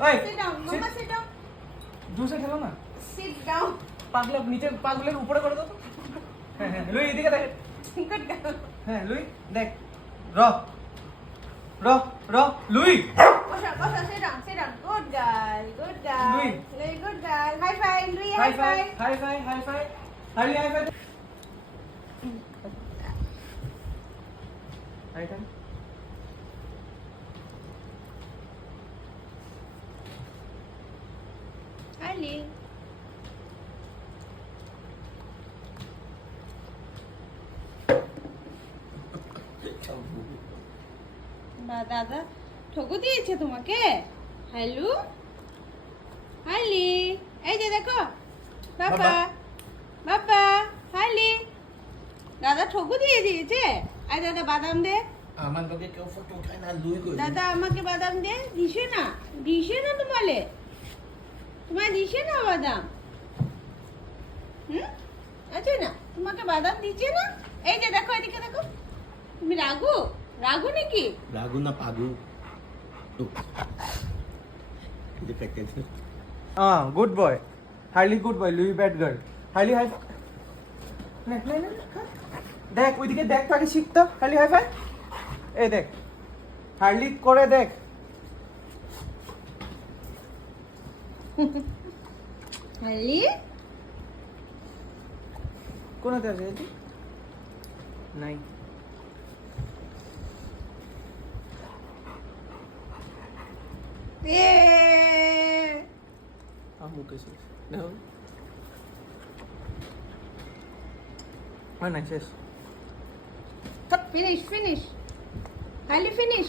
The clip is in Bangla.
ওই Sit down. Mama, sit down. Jose খেলো না Sit down. পাগলা নিচে পাগলের উপরে করে দাও তো হ্যাঁ হ্যাঁ লুই এদিকে দেখ Good girl. হ্যাঁ লুই দেখ র র র Luis Bosha, sit down, sit down. Good girl, good girl. Louis. Very good girl. High five, Louis, high high five five. High five high five high high five high five Ali. বা দাদা ঠকু দিয়েছে তোমাকে হ্যালো হাইলি এই যে দেখো বাবা বাবা হাইলি দাদা ঠকু দিয়ে দিয়েছে আই দাদা বাদাম দে আমার তোকে কেউ ফটো উঠায় না লুই কই দাদা আমাকে বাদাম দে দিছে না তোমায় দিছে না বাদাম আছে না তোমাকে বাদাম দিছে না এই যে দেখো এদিকে দেখো তুমি রাগু নাকি লাগু না পাগু ये कहते थे good boy Harley good boy Louis bad girl Harley hi দেখ ওইদিকে দেখ তো আগে শিখতো হার্লি হাই ফাই এই দেখ হার্লি করে দেখ হালি কোনাতে আছে এটি নাই এ আমু কেসে দেখো হয় না শেষ ফিনিশ হালি ফিনিশ